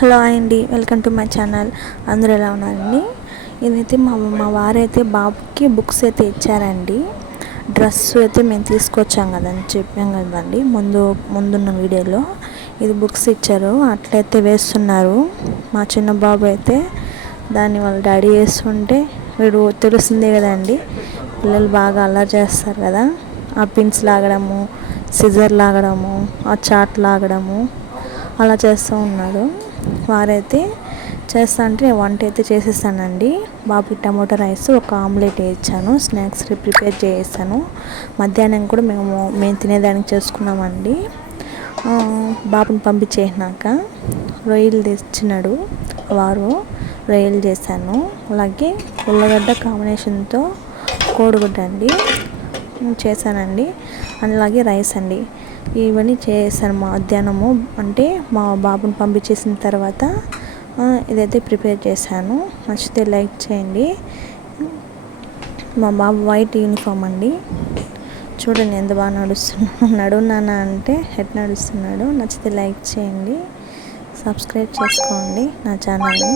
Hello అండి, welcome to my channel. అందరూ ఎలా ఉన్నారండి? ఇదైతే మా వారైతే బాబుకి బుక్స్ అయితే ఇచ్చారండి. డ్రెస్ అయితే మేము తీసుకొచ్చాం కదని చెప్పాం కదండి ముందున్న వీడియోలో. ఇది బుక్స్ ఇచ్చారు, అట్లయితే వేస్తున్నారు. మా చిన్న బాబు అయితే దాన్ని వాళ్ళ డాడీ వేస్తుంటే వీడు తెలుస్తుందే కదండి, పిల్లలు బాగా అల్లరి చేస్తారు కదా. ఆ పిన్స్ లాగడము, సిజర్ లాగడము, ఆ చాట్ లాగడము అలా చేస్తూ ఉన్నాడు. వారైతే చేస్తా అంటే వంట అయితే చేసేసానండి. బాబుకి టమోటా రైస్, ఒక ఆమ్లెట్ వేయించాను, స్నాక్స్ ప్రిపేర్ చేసాను. మధ్యాహ్నం కూడా మేము తినేదానికి చేసుకున్నామండి. బాబుని పంపించేసినాక రొయ్యలు తెచ్చినాడు వారు, రొయ్యలు చేశాను. అలాగే ఉల్లగడ్డ కాంబినేషన్తో కోడిగుడ్డ అండి చేశానండి. అలాగే రైస్ అండి. ఇవన్నీ చేశాను మధ్యాహ్నము. అంటే మా బాబుని పంపించేసిన తర్వాత ఇదైతే ప్రిపేర్ చేశాను. నచ్చితే లైక్ చేయండి. మా బాబు వైట్ యూనిఫామ్ అండి, చూడండి ఎంత బాగా నడుస్తున్నాడు. నడున్నానా అంటే హెడ్ నడుస్తున్నాడు. నచ్చితే లైక్ చేయండి, సబ్స్క్రైబ్ చేసుకోండి నా ఛానల్ని.